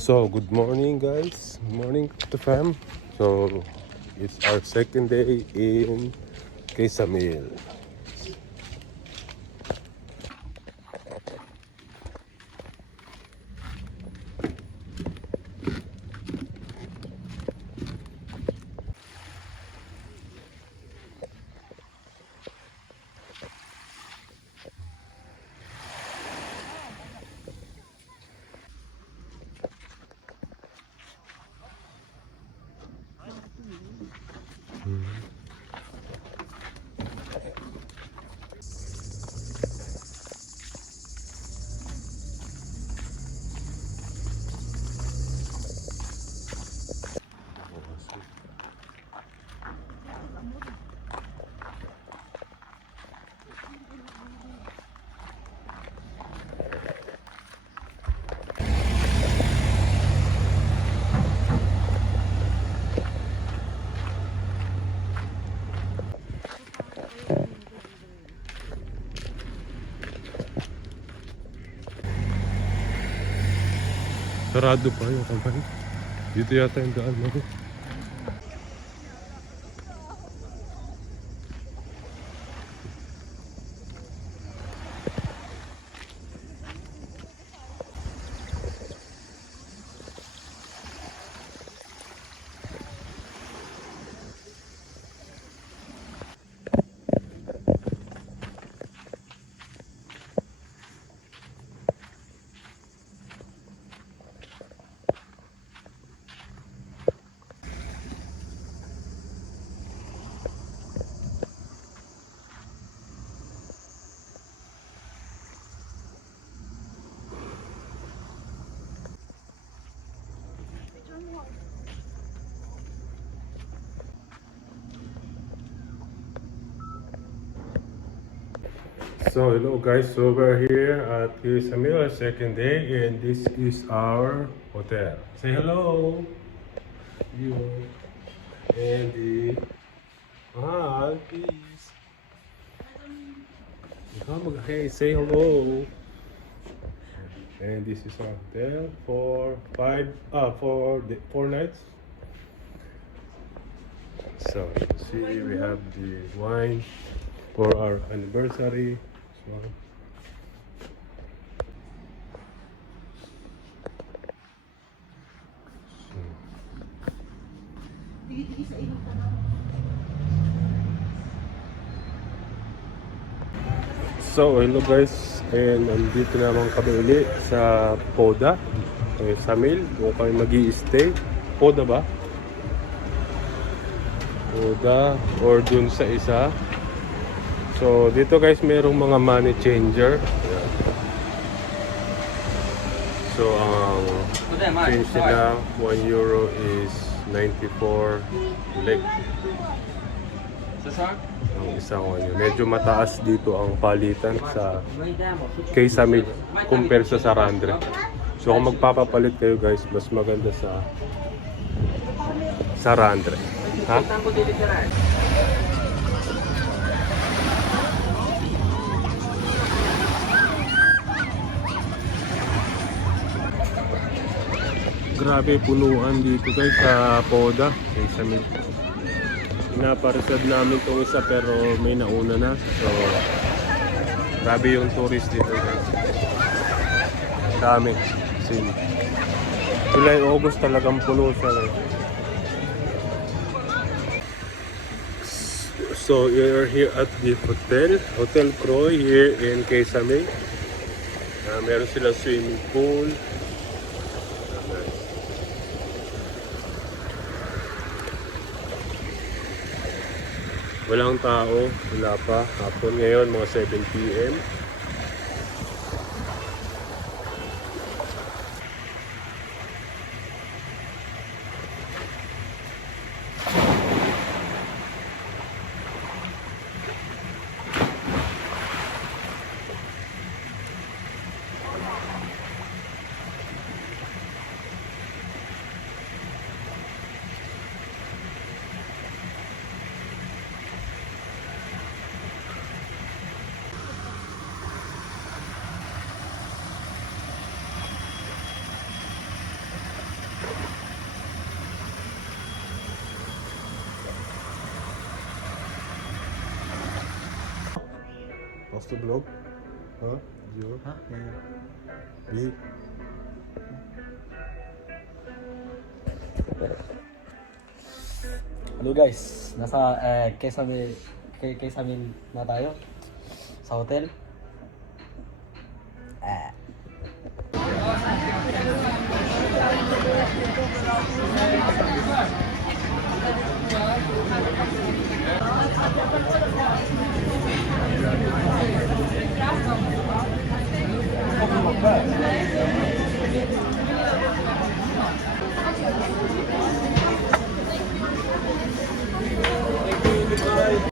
So, good morning, guys. Good morning to fam. So, it's our second day in Quesamil. Sarado pa yung company. Dito yata yung daan, no? So hello guys, so we're here at Quesamil, second day, and this is our hotel. Say hello, you, Andy, peace. Hey, say hello. And this is our hotel for 4 nights. So you can see we have the wine for our anniversary. So, hello guys, and nandito naman kami ulit sa Poda, sa Mil, kung kami mag-i-stay. Poda ba? Poda, or dun sa isa. So dito guys, merong mga money changer. So ang change nila, 1 euro is 94 leg. Ang isang ano, medyo mataas dito ang palitan sa Quesamil compare sa Sarandre. So kung magpapapalit kayo guys, mas maganda sa Sarandre. Ha? Grabe punuan dito guys sa Poda, Quesamil. Pinaparesad namin itong isa pero may nauna na. So, grabe yung tourist dito guys. Dami. July, August talagang puno siya guys. So, we are here at the Hotel Croy here in Quesamil. Meron silang swimming pool. Walang tao, wala pa. Hapon ngayon, mga 7 PM. Was to vlog? Ha? Yo. Ha? Di. Hello guys, nasa Quezon na tayo sa hotel.